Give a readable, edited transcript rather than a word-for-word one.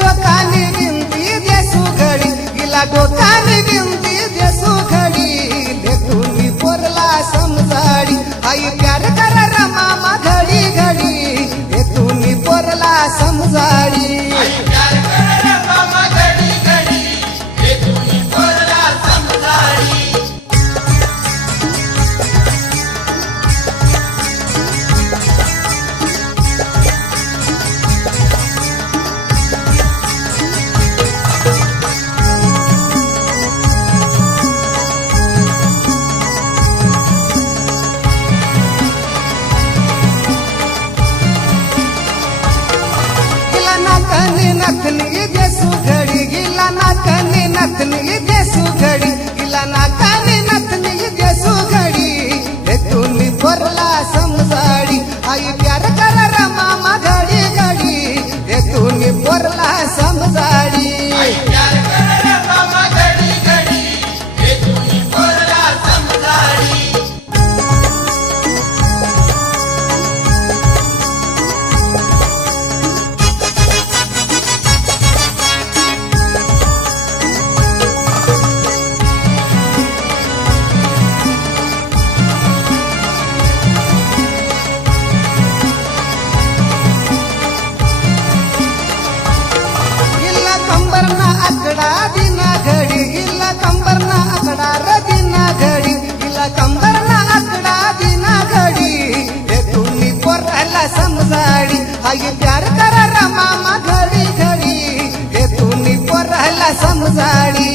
डोकानी बिंदी देसू घडी गिला डोकानी बिंदी देसू घडी लेकूनी पोरला समजाडी आई प्यार कर मामा घडी घडी लेकूनी पोरला समजाडी नथनी देसू घडी गिला नाकनी नथनी देसू घडी गिला नाकानी नथनी देसू घडी लेकूनी पोरला समजाडी आई प्यार कर मामा घडी घडी लेकूनी पोरला समजाडी आकडा दिना घडी गिला कंबरना आकडा र दिना घडी गिला कंबरना आकडा दिना घडी लेकूनी पोरला समजाडी आई प्यार कर मामा घडी घडी लेकूनी पोरला समजाडी